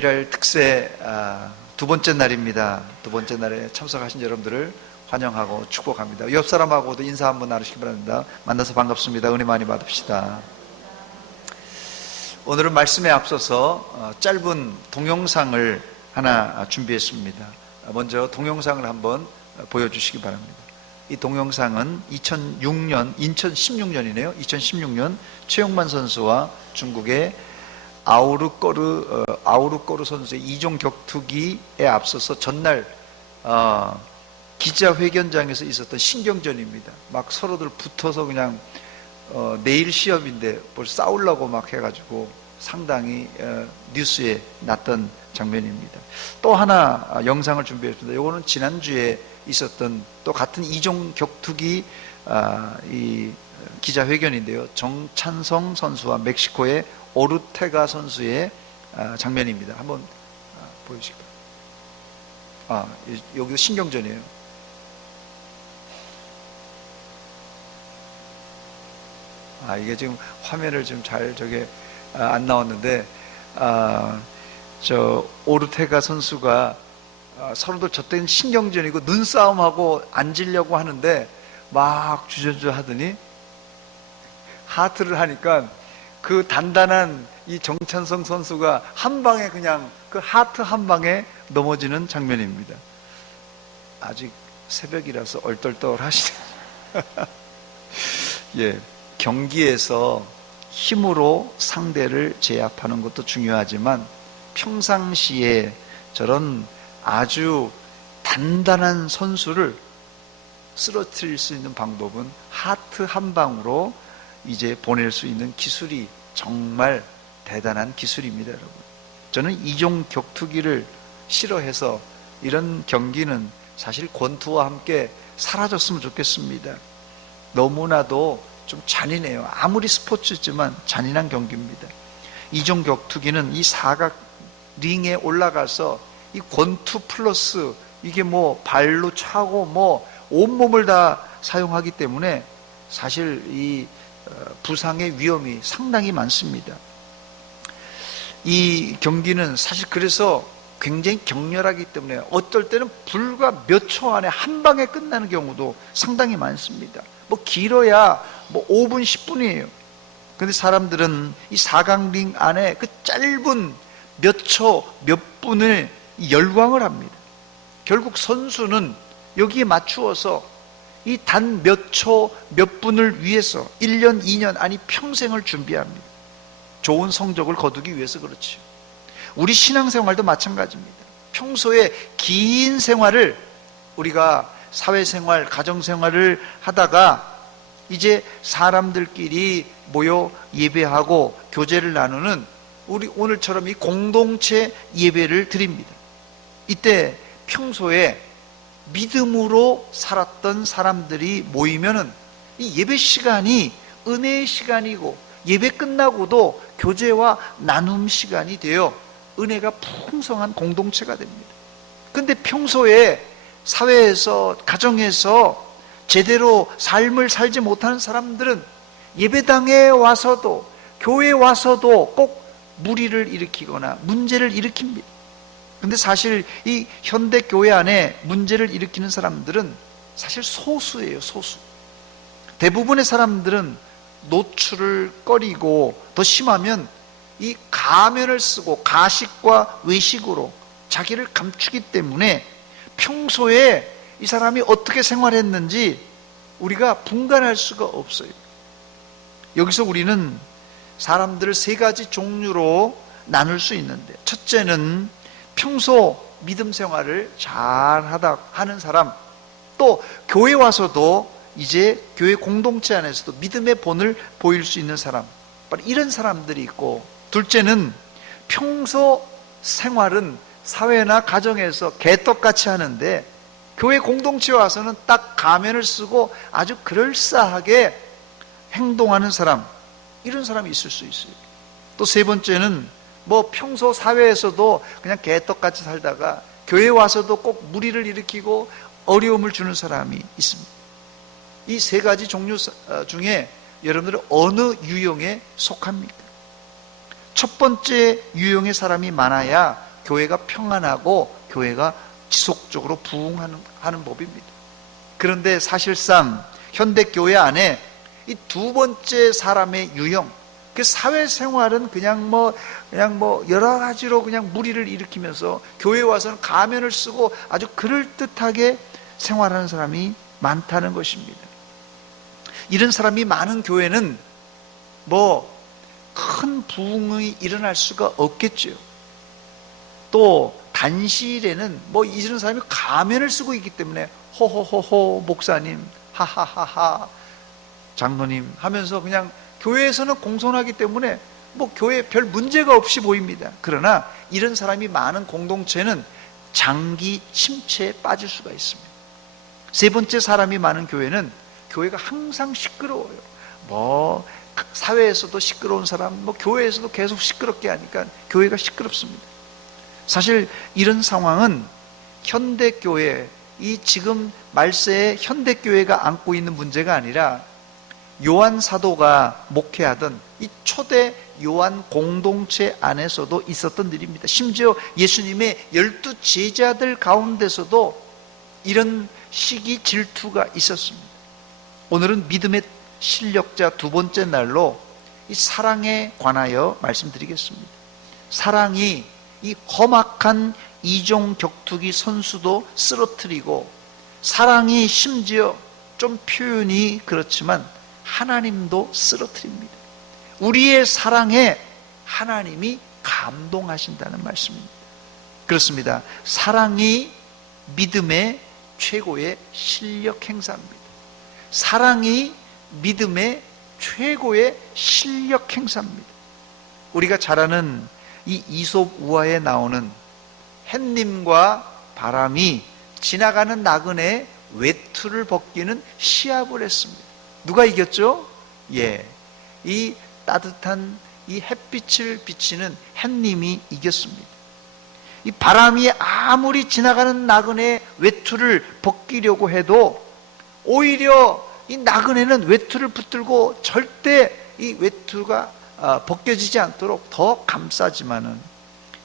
미랄 특세 두 번째 날입니다. 두 번째 날에 참석하신 여러분들을 환영하고 축복합니다. 옆 사람하고도 인사 한번 나누시기 바랍니다. 만나서 반갑습니다. 은혜 많이 받읍시다. 오늘은 말씀에 앞서서 짧은 동영상을 하나 준비했습니다. 먼저 동영상을 한번 보여주시기 바랍니다. 이 동영상은 2016년이네요. 2016년 최용만 선수와 중국의 아우르꼬르 선수의 이종 격투기에 앞서서 전날 기자회견장에서 있었던 신경전입니다. 막 서로들 붙어서 그냥 내일 시합인데 벌써 싸우려고 막 해가지고 상당히 뉴스에 났던 장면입니다. 또 하나 영상을 준비했습니다. 이거는 지난주에 있었던 또 같은 이종 격투기 이 기자회견인데요. 정찬성 선수와 멕시코의 오르테가 선수의 장면입니다. 한번 보여주실까요? 여기도 신경전이에요. 이게 지금 화면을 좀 잘 안 나왔는데, 저 오르테가 선수가 서로들 저때는 신경전이고 눈싸움하고 앉으려고 하는데 막 주저주저 하더니 하트를 하니까 그 단단한 이 정찬성 선수가 한 방에 그냥 그 하트 한 방에 넘어지는 장면입니다. 아직 새벽이라서 얼떨떨 하시네. 예, 경기에서 힘으로 상대를 제압하는 것도 중요하지만 평상시에 저런 아주 단단한 선수를 쓰러뜨릴 수 있는 방법은 하트 한 방으로 이제 보낼 수 있는 기술이 정말 대단한 기술입니다, 여러분. 저는 이종 격투기를 싫어해서 이런 경기는 사실 권투와 함께 사라졌으면 좋겠습니다. 너무나도 좀 잔인해요. 아무리 스포츠지만 잔인한 경기입니다. 이종 격투기는 이 사각 링에 올라가서 이 권투 플러스 이게 뭐 발로 차고 뭐 온몸을 다 사용하기 때문에 사실 이 부상의 위험이 상당히 많습니다. 이 경기는 사실 그래서 굉장히 격렬하기 때문에 어떨 때는 불과 몇 초 안에 한 방에 끝나는 경우도 상당히 많습니다. 뭐 길어야 뭐 5분, 10분이에요. 근데 사람들은 이 사각링 안에 그 짧은 몇 초, 몇 분을 열광을 합니다. 결국 선수는 여기에 맞추어서 이 단 몇 초, 몇 분을 위해서 1년, 2년, 아니 평생을 준비합니다. 좋은 성적을 거두기 위해서 그렇죠. 우리 신앙생활도 마찬가지입니다. 평소에 긴 생활을 우리가 사회생활, 가정생활을 하다가 이제 사람들끼리 모여 예배하고 교제를 나누는 우리 오늘처럼 이 공동체 예배를 드립니다. 이때 평소에 믿음으로 살았던 사람들이 모이면은 이 예배 시간이 은혜의 시간이고 예배 끝나고도 교제와 나눔 시간이 되어 은혜가 풍성한 공동체가 됩니다. 근데 평소에 사회에서 가정에서 제대로 삶을 살지 못하는 사람들은 예배당에 와서도 교회에 와서도 꼭 무리를 일으키거나 문제를 일으킵니다. 근데 사실 이 현대 교회 안에 문제를 일으키는 사람들은 사실 소수예요, 소수. 대부분의 사람들은 노출을 꺼리고 더 심하면 이 가면을 쓰고 가식과 외식으로 자기를 감추기 때문에 평소에 이 사람이 어떻게 생활했는지 우리가 분간할 수가 없어요. 여기서 우리는 사람들을 세 가지 종류로 나눌 수 있는데, 첫째는 평소 믿음 생활을 잘 하는 사람, 또 교회 와서도 이제 교회 공동체 안에서도 믿음의 본을 보일 수 있는 사람, 이런 사람들이 있고, 둘째는 평소 생활은 사회나 가정에서 개떡같이 하는데 교회 공동체에 와서는 딱 가면을 쓰고 아주 그럴싸하게 행동하는 사람, 이런 사람이 있을 수 있어요. 또 세 번째는 뭐 평소 사회에서도 그냥 개떡같이 살다가 교회 와서도 꼭 무리를 일으키고 어려움을 주는 사람이 있습니다. 이 세 가지 종류 중에 여러분들은 어느 유형에 속합니까? 첫 번째 유형의 사람이 많아야 교회가 평안하고 교회가 지속적으로 부흥하는 법입니다. 그런데 사실상 현대교회 안에 이 두 번째 사람의 유형, 그 사회생활은 그냥 뭐 여러 가지로 그냥 무리를 일으키면서 교회에 와서는 가면을 쓰고 아주 그럴듯하게 생활하는 사람이 많다는 것입니다. 이런 사람이 많은 교회는 뭐 큰 부흥이 일어날 수가 없겠죠. 또 단실에는 뭐 이런 사람이 가면을 쓰고 있기 때문에 호호호호 목사님, 하하하하 장로님 하면서 그냥 교회에서는 공손하기 때문에 뭐 교회에 별 문제가 없이 보입니다. 그러나 이런 사람이 많은 공동체는 장기 침체에 빠질 수가 있습니다. 세 번째 사람이 많은 교회는 교회가 항상 시끄러워요. 뭐 사회에서도 시끄러운 사람, 뭐 교회에서도 계속 시끄럽게 하니까 교회가 시끄럽습니다. 사실 이런 상황은 현대교회, 이 지금 말세의 현대교회가 안고 있는 문제가 아니라 요한 사도가 목회하던 이 초대 요한 공동체 안에서도 있었던 일입니다. 심지어 예수님의 12 제자들 가운데서도 이런 시기 질투가 있었습니다. 오늘은 믿음의 실력자 두 번째 날로 이 사랑에 관하여 말씀드리겠습니다. 사랑이 이 험악한 이종 격투기 선수도 쓰러뜨리고, 사랑이 심지어 좀 표현이 그렇지만 하나님도 쓰러뜨립니다. 우리의 사랑에 하나님이 감동하신다는 말씀입니다. 그렇습니다. 사랑이 믿음의 최고의 실력 행사입니다. 사랑이 믿음의 최고의 실력 행사입니다. 우리가 잘 아는 이 이솝 우화에 나오는 햇님과 바람이 지나가는 나그네의 외투를 벗기는 시합을 했습니다. 누가 이겼죠? 예, 이 따뜻한 이 햇빛을 비치는 햇님이 이겼습니다. 이 바람이 아무리 지나가는 나그네의 외투를 벗기려고 해도 오히려 이 나그네는 외투를 붙들고 절대 이 외투가 벗겨지지 않도록 더 감싸지만은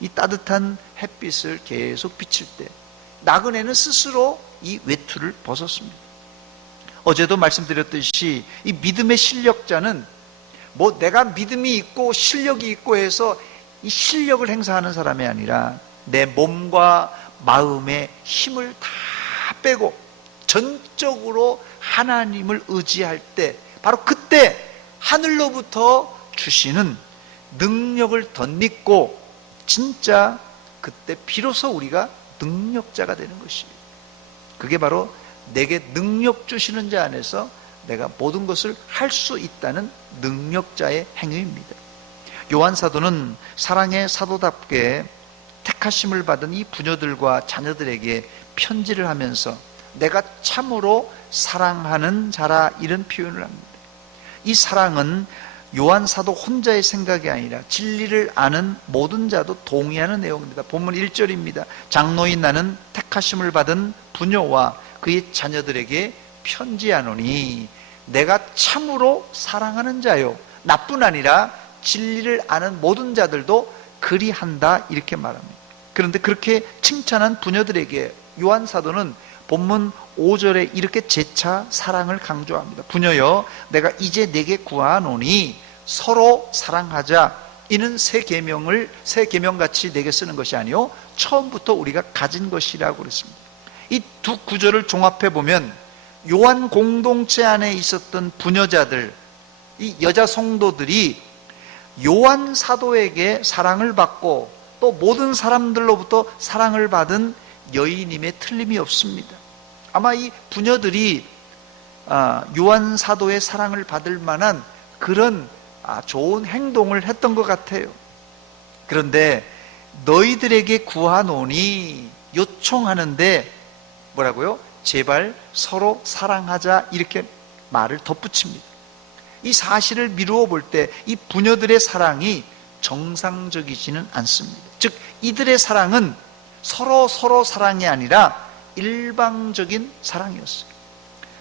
이 따뜻한 햇빛을 계속 비칠 때 나그네는 스스로 이 외투를 벗었습니다. 어제도 말씀드렸듯이 이 믿음의 실력자는 뭐 내가 믿음이 있고 실력이 있고 해서 이 실력을 행사하는 사람이 아니라 내 몸과 마음의 힘을 다 빼고 전적으로 하나님을 의지할 때, 바로 그때 하늘로부터 주시는 능력을 덧입고 진짜 그때 비로소 우리가 능력자가 되는 것이에요. 그게 바로 내게 능력 주시는 자 안에서 내가 모든 것을 할 수 있다는 능력자의 행위입니다. 요한 사도는 사랑의 사도답게 택하심을 받은 이 부녀들과 자녀들에게 편지를 하면서 내가 참으로 사랑하는 자라 이런 표현을 합니다. 이 사랑은 요한 사도 혼자의 생각이 아니라 진리를 아는 모든 자도 동의하는 내용입니다. 본문 1절입니다. 장로인 나는 택하심을 받은 부녀와 그의 자녀들에게 편지하노니 내가 참으로 사랑하는 자요, 나뿐 아니라 진리를 아는 모든 자들도 그리한다, 이렇게 말합니다. 그런데 그렇게 칭찬한 부녀들에게 요한 사도는 본문 5절에 이렇게 재차 사랑을 강조합니다. 부녀여, 내가 이제 내게 구하노니 서로 사랑하자. 이는 새 계명같이 내게 쓰는 것이 아니요 처음부터 우리가 가진 것이라고 그랬습니다. 이 두 구절을 종합해 보면 요한 공동체 안에 있었던 부녀자들, 이 여자 성도들이 요한 사도에게 사랑을 받고 또 모든 사람들로부터 사랑을 받은 여인임에 틀림이 없습니다. 아마 이 부녀들이 요한 사도의 사랑을 받을 만한 그런 좋은 행동을 했던 것 같아요. 그런데 너희들에게 구하노니 요청하는데 뭐라고요? 제발 서로 사랑하자, 이렇게 말을 덧붙입니다. 이 사실을 미루어 볼 때 이 부녀들의 사랑이 정상적이지는 않습니다. 즉 이들의 사랑은 서로 사랑이 아니라 일방적인 사랑이었어요.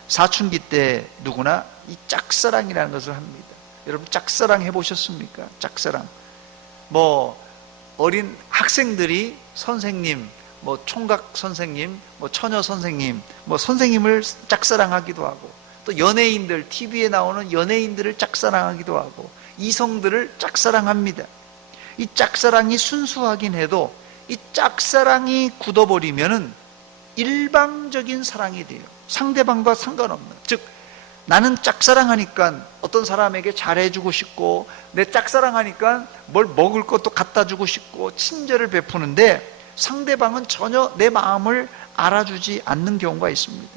사춘기 때 누구나 이 짝사랑이라는 것을 합니다. 여러분 짝사랑 해보셨습니까? 짝사랑. 뭐 어린 학생들이 선생님, 뭐 총각 선생님, 뭐 처녀 선생님, 뭐 선생님을 짝사랑하기도 하고, 또 연예인들, TV에 나오는 연예인들을 짝사랑하기도 하고, 이성들을 짝사랑합니다. 이 짝사랑이 순수하긴 해도 이 짝사랑이 굳어버리면은 일방적인 사랑이 돼요. 상대방과 상관없는. 즉, 나는 짝사랑하니까 어떤 사람에게 잘해주고 싶고, 내 짝사랑하니까 뭘 먹을 것도 갖다 주고 싶고 친절을 베푸는데, 상대방은 전혀 내 마음을 알아주지 않는 경우가 있습니다.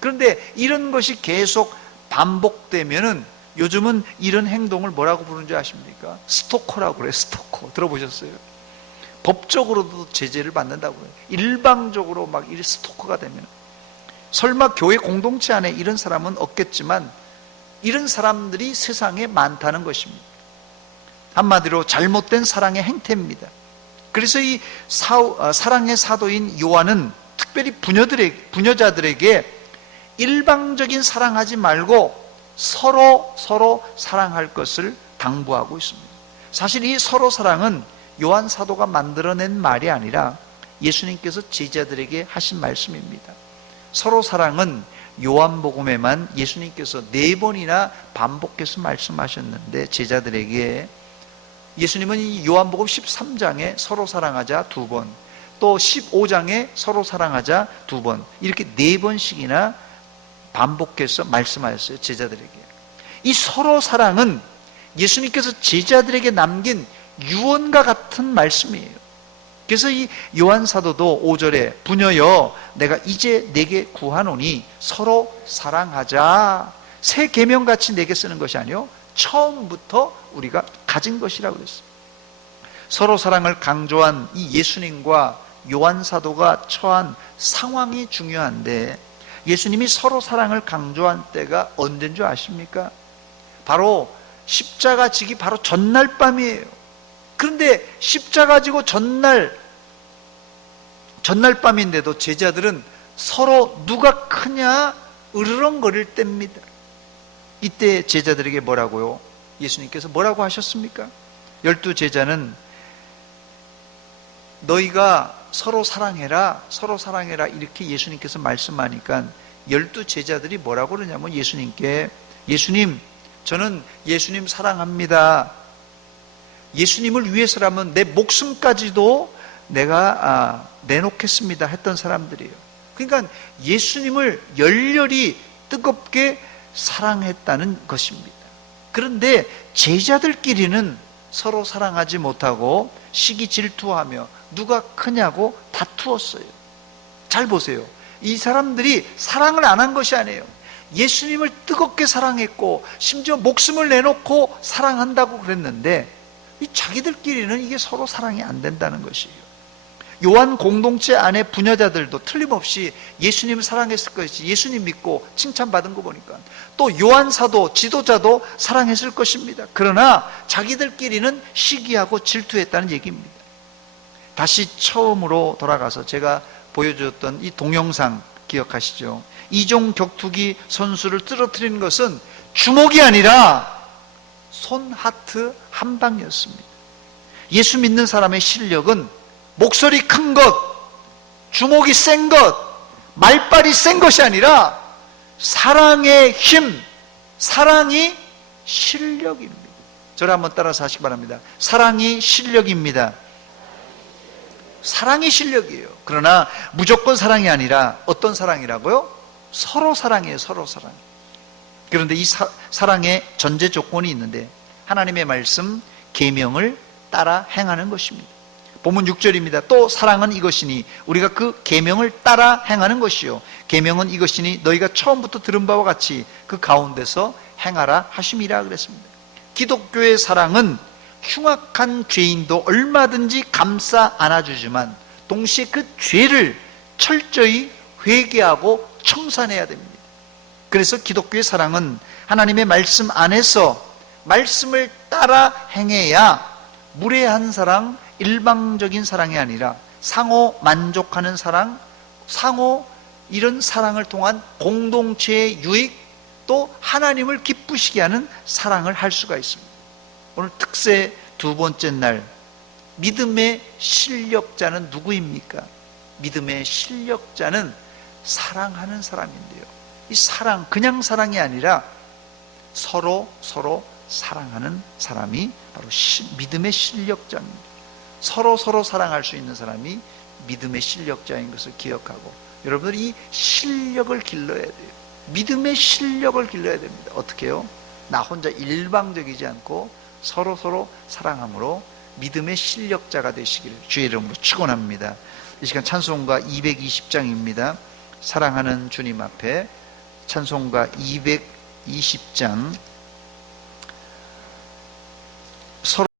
그런데 이런 것이 계속 반복되면은, 요즘은 이런 행동을 뭐라고 부르는 줄 아십니까? 스토커라고 그래요. 스토커. 들어보셨어요? 법적으로도 제재를 받는다고 해요. 일방적으로 막 이 스토커가 되면. 설마 교회 공동체 안에 이런 사람은 없겠지만 이런 사람들이 세상에 많다는 것입니다. 한마디로 잘못된 사랑의 행태입니다. 그래서 이 사랑의 사도인 요한은 특별히 부녀자들에게 일방적인 사랑하지 말고 서로 사랑할 것을 당부하고 있습니다. 사실 이 서로 사랑은 요한 사도가 만들어낸 말이 아니라 예수님께서 제자들에게 하신 말씀입니다. 서로 사랑은 요한복음에만 예수님께서 4번이나 반복해서 말씀하셨는데, 제자들에게 예수님은 이 요한복음 13장에 서로 사랑하자 2번, 또 15장에 서로 사랑하자 2번, 이렇게 4번씩이나 반복해서 말씀하셨어요. 제자들에게. 이 서로 사랑은 예수님께서 제자들에게 남긴 유언과 같은 말씀이에요. 그래서 이 요한 사도도 5절에 부녀여 내가 이제 내게 구하노니 서로 사랑하자, 새 계명같이 내게 쓰는 것이 아니요 처음부터 우리가 가진 것이라고 그랬어요. 서로 사랑을 강조한 이 예수님과 요한 사도가 처한 상황이 중요한데, 예수님이 서로 사랑을 강조한 때가 언제인 줄 아십니까? 바로 십자가 지기 바로 전날 밤이에요. 그런데 십자가 지고 전날 밤인데도 제자들은 서로 누가 크냐 으르렁거릴 때입니다. 이때 제자들에게 뭐라고요? 예수님께서 뭐라고 하셨습니까? 12제자는 너희가 서로 사랑해라 이렇게 예수님께서 말씀하니까 12제자들이 뭐라고 그러냐면 예수님께, 예수님, 저는 예수님 사랑합니다. 예수님을 위해서라면 내 목숨까지도 내가 내놓겠습니다 했던 사람들이에요. 그러니까 예수님을 열렬히 뜨겁게 사랑했다는 것입니다. 그런데 제자들끼리는 서로 사랑하지 못하고 시기 질투하며 누가 크냐고 다투었어요. 잘 보세요. 이 사람들이 사랑을 안 한 것이 아니에요. 예수님을 뜨겁게 사랑했고 심지어 목숨을 내놓고 사랑한다고 그랬는데, 이 자기들끼리는 이게 서로 사랑이 안 된다는 것이에요. 요한 공동체 안에 부녀자들도 틀림없이 예수님을 사랑했을 것이지, 예수님 믿고 칭찬받은 거 보니까 또 요한 사도 지도자도 사랑했을 것입니다. 그러나 자기들끼리는 시기하고 질투했다는 얘기입니다. 다시 처음으로 돌아가서 제가 보여줬던 이 동영상 기억하시죠? 이종 격투기 선수를 쓰러뜨리는 것은 주먹이 아니라 손 하트 한 방이었습니다. 예수 믿는 사람의 실력은 목소리 큰 것, 주먹이 센 것, 말빨이 센 것이 아니라 사랑의 힘, 사랑이 실력입니다. 저를 한번 따라서 하시기 바랍니다. 사랑이 실력입니다. 사랑이 실력이에요. 그러나 무조건 사랑이 아니라 어떤 사랑이라고요? 서로 사랑이에요. 서로 사랑. 그런데 이 사랑의 전제 조건이 있는데, 하나님의 말씀 계명을 따라 행하는 것입니다. 본문 6절입니다. 또 사랑은 이것이니 우리가 그 계명을 따라 행하는 것이요 계명은 이것이니 너희가 처음부터 들은 바와 같이 그 가운데서 행하라 하심이라 그랬습니다. 기독교의 사랑은 흉악한 죄인도 얼마든지 감싸 안아주지만 동시에 그 죄를 철저히 회개하고 청산해야 됩니다. 그래서 기독교의 사랑은 하나님의 말씀 안에서 말씀을 따라 행해야 무례한 사랑, 일방적인 사랑이 아니라 상호 만족하는 사랑, 상호 이런 사랑을 통한 공동체의 유익, 또 하나님을 기쁘시게 하는 사랑을 할 수가 있습니다. 오늘 특세 2번째 날 믿음의 실력자는 누구입니까? 믿음의 실력자는 사랑하는 사람인데요. 이 사랑, 그냥 사랑이 아니라 서로 사랑하는 사람이 바로 믿음의 실력자입니다. 서로 사랑할 수 있는 사람이 믿음의 실력자인 것을 기억하고, 여러분들이 이 실력을 길러야 돼요. 믿음의 실력을 길러야 됩니다. 어떻게 해요? 나 혼자 일방적이지 않고 서로 사랑함으로 믿음의 실력자가 되시기를 주의 이름으로 축원합니다. 이 시간 찬송가 220장입니다. 사랑하는 주님 앞에 찬송가 220장